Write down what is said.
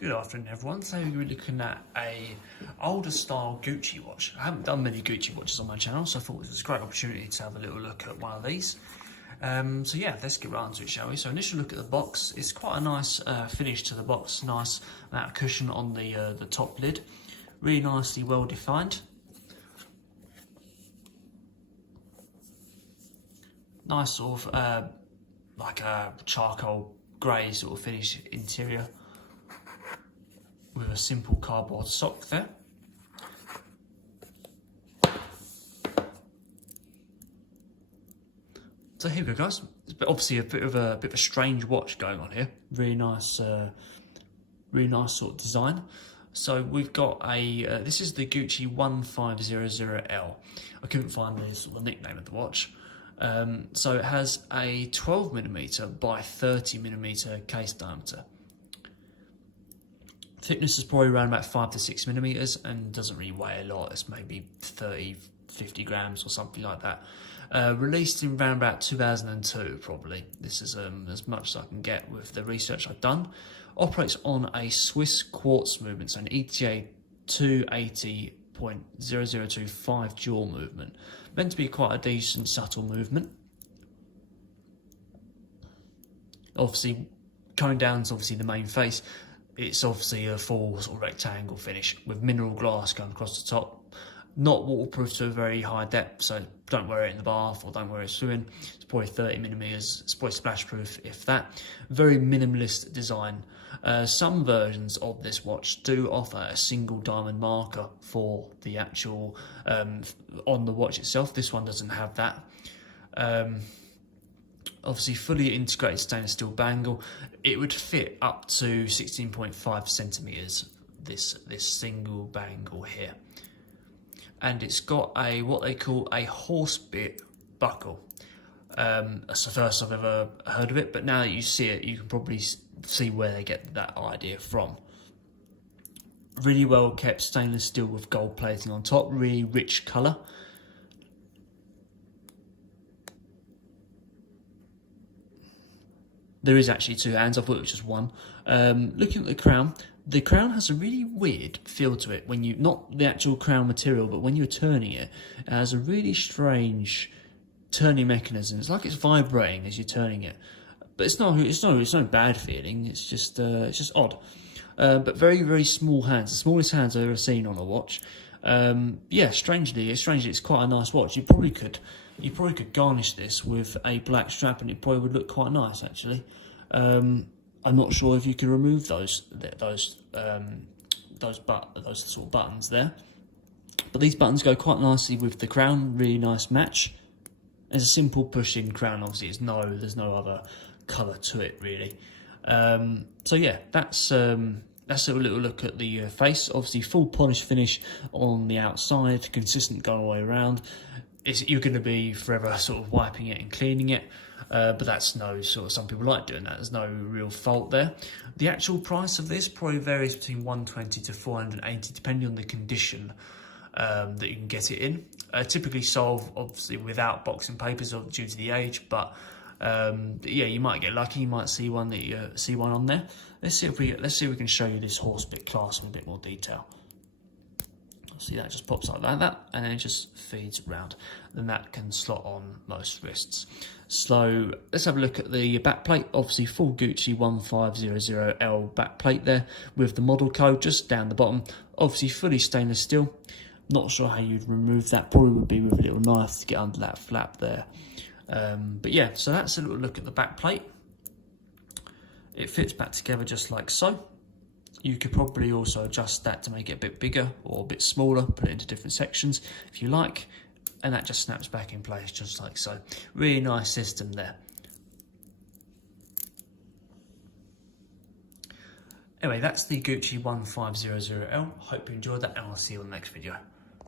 Good afternoon everyone. Today we're looking at a older style Gucci watch. I haven't done many Gucci watches on my channel, so I thought it was a great opportunity to have a little look at one of these. So yeah, let's get right into it, shall we? So initial look at the box. It's quite a nice finish to the box. Nice amount of cushion on the top lid. Really nicely well defined. Nice sort of like a charcoal grey sort of finish interior, with a simple cardboard sock there. So here we go, guys. It's obviously a bit of a strange watch going on here. Really nice sort of design. So we've got a this is the Gucci 1500L. I couldn't find the nickname of the watch. So it has a 12mm by 30mm case diameter. Thickness is probably around about 5 to 6mm and doesn't really weigh a lot. It's maybe 30, 50 grams or something like that. Released in around about 2002 probably. This is as much as I can get with the research I've done. Operates on a Swiss quartz movement, so an ETA 280.0025 dual movement. Meant to be quite a decent subtle movement. Obviously, coming down to obviously the main face, it's obviously a full sort of rectangle finish with mineral glass going across the top. Not waterproof to a very high depth, so don't wear it in the bath or don't wear it swimming. It's probably 30mm, it's probably splash proof if that. Very minimalist design. Some versions of this watch do offer a single diamond marker for the actual, on the watch itself. This one doesn't have that. Obviously fully integrated stainless steel bangle. It would fit up to 16.5 centimeters, this single bangle here. And it's got a what they call a horse bit buckle. That's the first I've ever heard of it, but now that you see it, you can probably see where they get that idea from. Really well kept stainless steel with gold plating on top, really rich colour. There is actually two hands, I thought it was just one. Looking at the crown has a really weird feel to it when you, not the actual crown material, but when you're turning it, it has a really strange turning mechanism. It's like it's vibrating as you're turning it. But it's no bad feeling, it's just odd. But very, very small hands, the smallest hands I've ever seen on a watch. Yeah, strangely, it's quite a nice watch. You probably could garnish this with a black strap and it probably would look quite nice actually. I'm not sure if you can remove those sort of buttons there, but these buttons go quite nicely with the crown. Really nice match. There's a simple push-in crown. Obviously, there's no other colour to it really. So yeah, that's a little look at the face. Obviously, full polish finish on the outside, consistent going all the way around. You're going to be forever sort of wiping it and cleaning it, but that's some people like doing that. There's no real fault there. The actual price of this probably varies between 120 to 480 depending on the condition that you can get it in. Typically sold obviously without boxing papers due to the age, but yeah, you might get lucky. You might see one on there. Let's see if we can show you this horse bit clasp in a bit more detail. See, that just pops up like that and then it just feeds around. Then that can slot on most wrists. So let's have a look at the back plate. Obviously full Gucci 1500L back plate there with the model code just down the bottom. Obviously fully stainless steel. Not sure how you'd remove that. Probably would be with a little knife to get under that flap there. But yeah, so that's a little look at the back plate. It fits back together just like so. You could probably also adjust that to make it a bit bigger or a bit smaller, put it into different sections if you like, and that just snaps back in place just like so. Really nice system there. Anyway, that's the Gucci 1500L. Hope you enjoyed that and I'll see you on the next video.